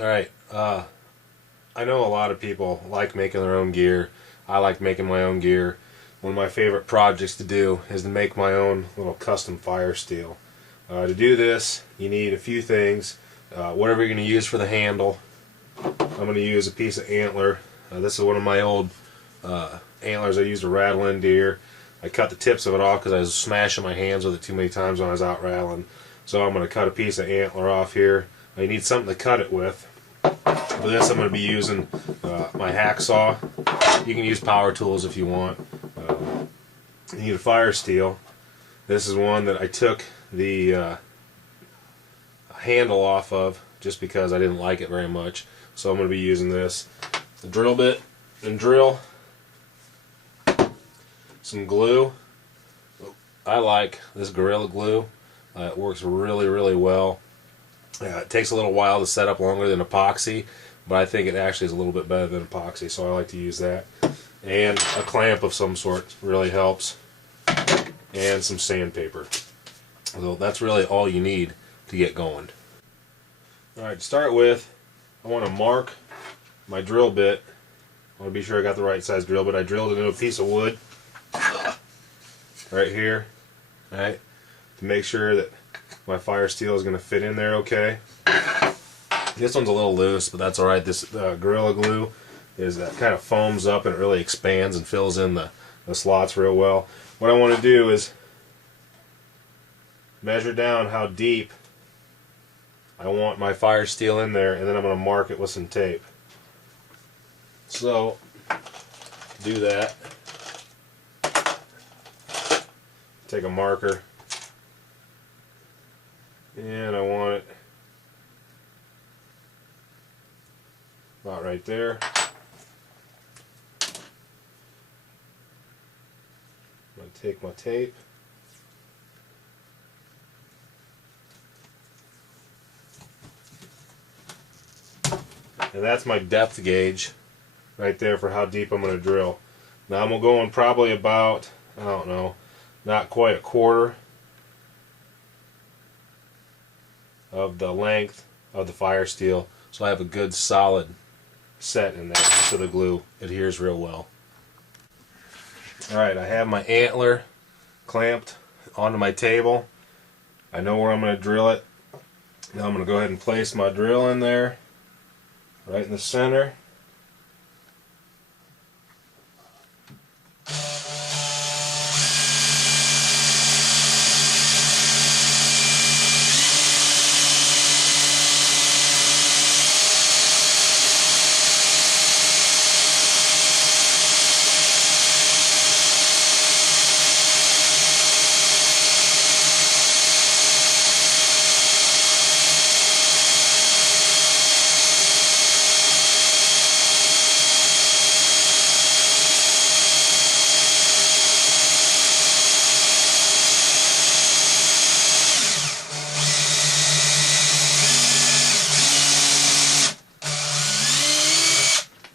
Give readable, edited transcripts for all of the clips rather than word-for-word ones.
Alright, I know a lot of people like making their own gear. I like making my own gear. One of my favorite projects to do is to make my own little custom Firesteel. To do this, you need a few things. Whatever you're going to use for the handle. I'm going to use a piece of antler. This is one of my old antlers I used to rattle in deer. I cut the tips of it off because I was smashing my hands with it too many times when I was out rattling. So I'm going to cut a piece of antler off here. You need something to cut it with. For this I'm going to be using my hacksaw. You can use power tools if you want. You need a Firesteel. This is one that I took the handle off of just because I didn't like it very much. So I'm going to be using this. A drill bit and drill. Some glue. I like this Gorilla Glue. It works really well. It takes a little while to set up, longer than epoxy, but I think it actually is a little bit better than epoxy, so I like to use that. And a clamp of some sort really helps. And some sandpaper. So that's really all you need to get going. Alright, to start with, I want to mark my drill bit. I want to be sure I got the right size drill bit. I drilled it into a piece of wood right here, alright, to make sure that my Firesteel is going to fit in there okay. This one's a little loose, but that's alright. This Gorilla Glue is kind of foams up and it really expands and fills in the slots real well. What I want to do is measure down how deep I want my Firesteel in there, and then I'm going to mark it with some tape. So, to do that, take a marker, and I want it about right there. I'm going to take my tape, and that's my depth gauge right there for how deep I'm going to drill. Now I'm going to go in probably about, I don't know, not quite a quarter of the length of the Firesteel, so I have a good solid set in there so the glue adheres real well. Alright, I have my antler clamped onto my table. I know where I'm going to drill it. Now I'm going to go ahead and place my drill in there, right in the center.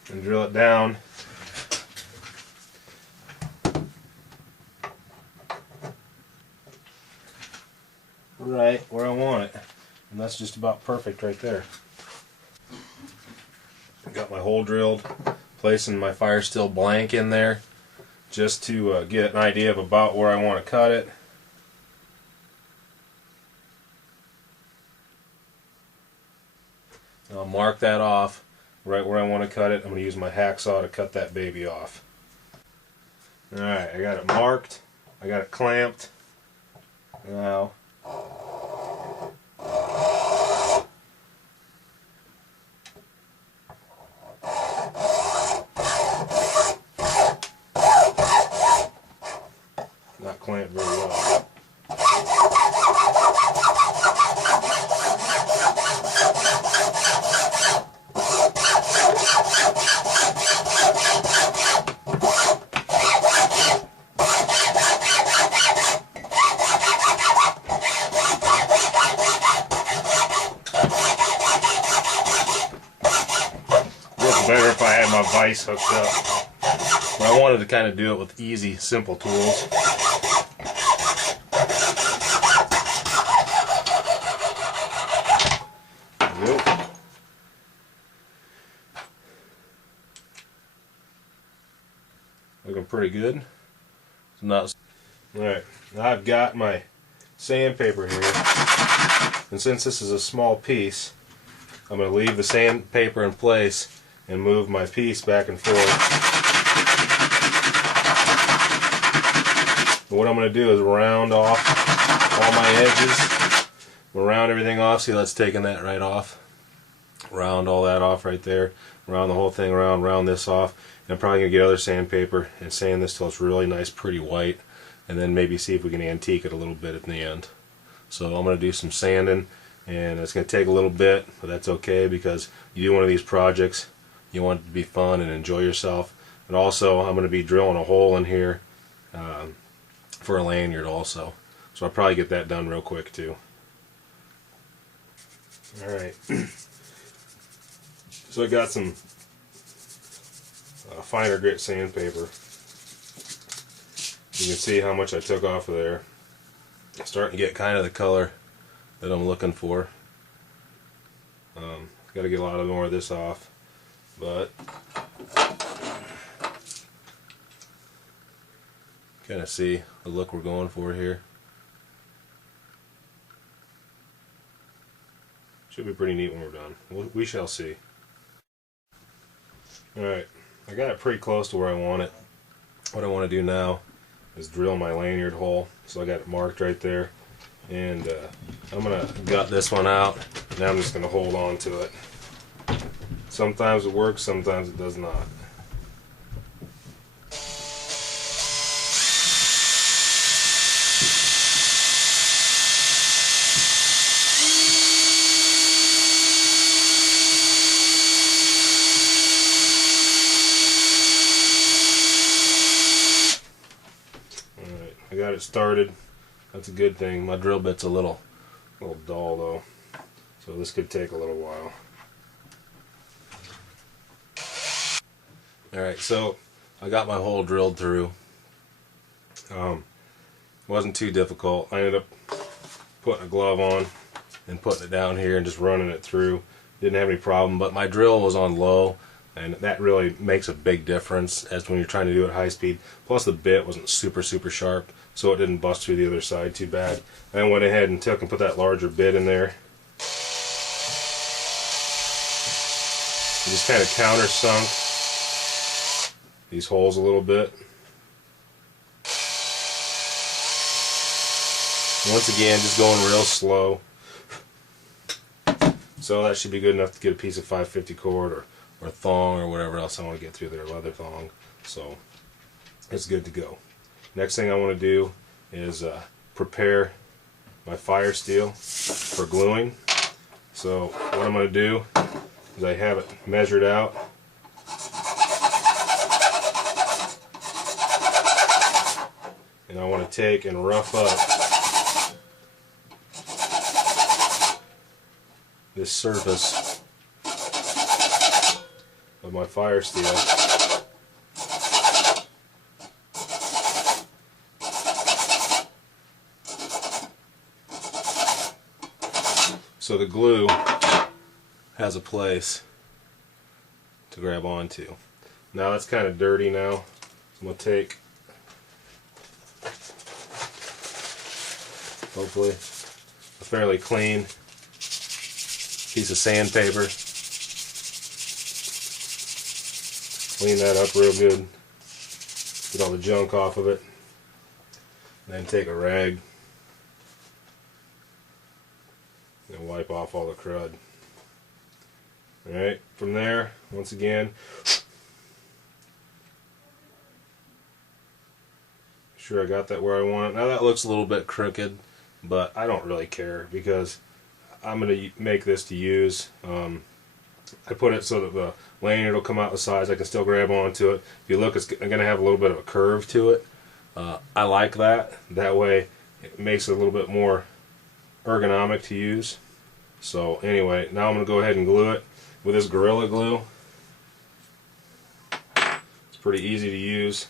And drill it down right where I want it, and that's just about perfect right there. Got my hole drilled, placing my Firesteel blank in there just to get an idea of about where I want to cut it. I'll mark that off right where I want to cut it. I'm going to use my hacksaw to cut that baby off. Alright, I got it marked. I got it clamped. Now, not clamped very well. Better if I had my vise hooked up, but I wanted to kind of do it with easy, simple tools. pretty good. It's not. Alright, I've got my sandpaper here, and since this is a small piece, I'm going to leave the sandpaper in place and move my piece back and forth. And what I'm going to do is round off all my edges. We'll round everything off. See, that's taking that right off. Round all that off right there. Round the whole thing around, round this off. And I'm probably going to get other sandpaper and sand this till it's really nice, pretty white. And then maybe see if we can antique it a little bit at the end. So I'm going to do some sanding, and it's going to take a little bit, but that's okay because you do one of these projects, you want it to be fun and enjoy yourself. And also I'm going to be drilling a hole in here for a lanyard also. So I'll probably get that done real quick too. Alright. So I got some finer grit sandpaper. You can see how much I took off of there. It's starting to get kind of the color that I'm looking for. Got to get a lot more of this off, but kind of see the look we're going for here. Should be pretty neat when we're done. We shall see. Alright, I got it pretty close to where I want it. What I want to do now is drill my lanyard hole. So I got it marked right there. And I'm going to gut this one out. Now I'm just going to hold on to it. Sometimes it works, sometimes it does not. I got it started. That's a good thing. My drill bit's a little dull though, so this could take a little while. Alright, so I got my hole drilled through. Wasn't too difficult. I ended up putting a glove on and putting it down here and just running it through. Didn't have any problem, but my drill was on low, and that really makes a big difference as when you're trying to do it high speed. Plus the bit wasn't super sharp, so it didn't bust through the other side too bad. I went ahead and took and put that larger bit in there. And just kind of countersunk these holes a little bit. Once again, just going real slow. So that should be good enough to get a piece of 550 cord or thong or whatever else I want to get through there, leather thong. So it's good to go. Next thing I want to do is prepare my Firesteel for gluing. So what I'm going to do is I have it measured out. And I want to take and rough up this surface of my Firesteel. So the glue has a place to grab onto. Now that's kind of dirty now. So I'm going to take, hopefully, a fairly clean piece of sandpaper. Clean that up real good. Get all the junk off of it. Then take a rag and wipe off all the crud. Alright, from there, once again, sure I got that where I want it. Now that looks a little bit crooked, but I don't really care because I'm going to make this to use. I put it so that the lanyard will come out the sides. I can still grab onto it. If you look, it's going to have a little bit of a curve to it. I like that. That way it makes it a little bit more ergonomic to use. So anyway, now I'm going to go ahead and glue it with this Gorilla Glue. It's pretty easy to use.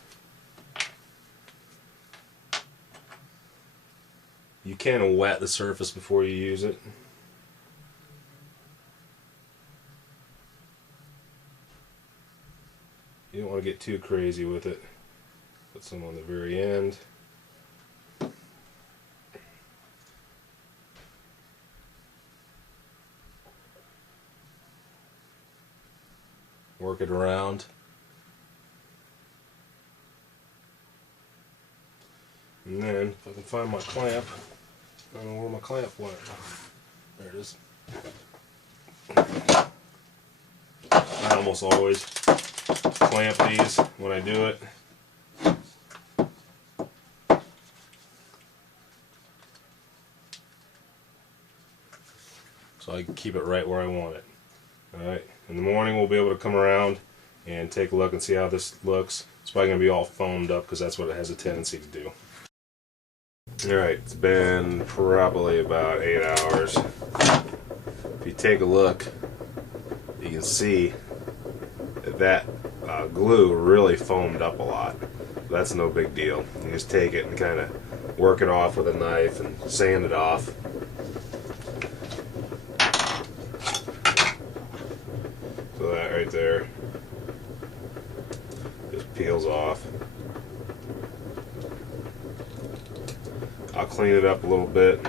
You can wet the surface before you use it. You don't want to get too crazy with it. Put some on the very end. Work it around. And then, if I can find my clamp, I don't know where my clamp went. There it is. I almost always clamp these when I do it. So I can keep it right where I want it. Alright, in the morning we'll be able to come around and take a look and see how this looks. It's probably going to be all foamed up because that's what it has a tendency to do. Alright, it's been probably about 8 hours. If you take a look, you can see that glue really foamed up a lot. That's no big deal. You just take it and kind of work it off with a knife and sand it off. So that right there just peels off. I'll clean it up a little bit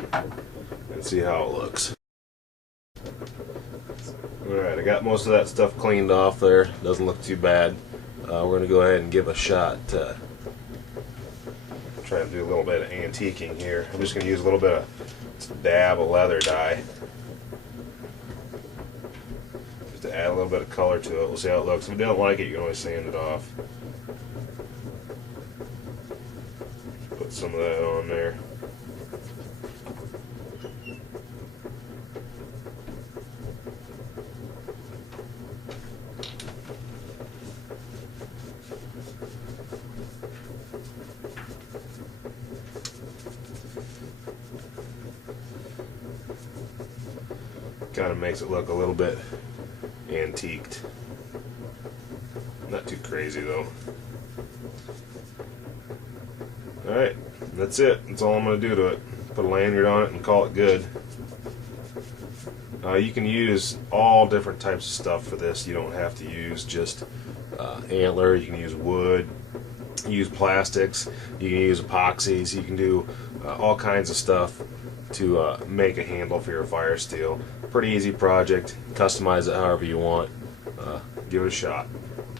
and see how it looks. Alright, I got most of that stuff cleaned off there. Doesn't look too bad. We're going to go ahead and give a shot. Try to do a little bit of antiquing here. I'm just going to use a little bit of dab of leather dye. Just to add a little bit of color to it. We'll see how it looks. If you don't like it, you can always sand it off. Put some of that on there. Kind of makes it look a little bit antiqued. Not too crazy though. Alright, that's it. That's all I'm going to do to it. Put a lanyard on it and call it good. You can use all different types of stuff for this. You don't have to use just antler. You can use wood, use plastics, you can use epoxies, you can do all kinds of stuff to make a handle for your Firesteel. Pretty easy project. Customize it however you want. Give it a shot.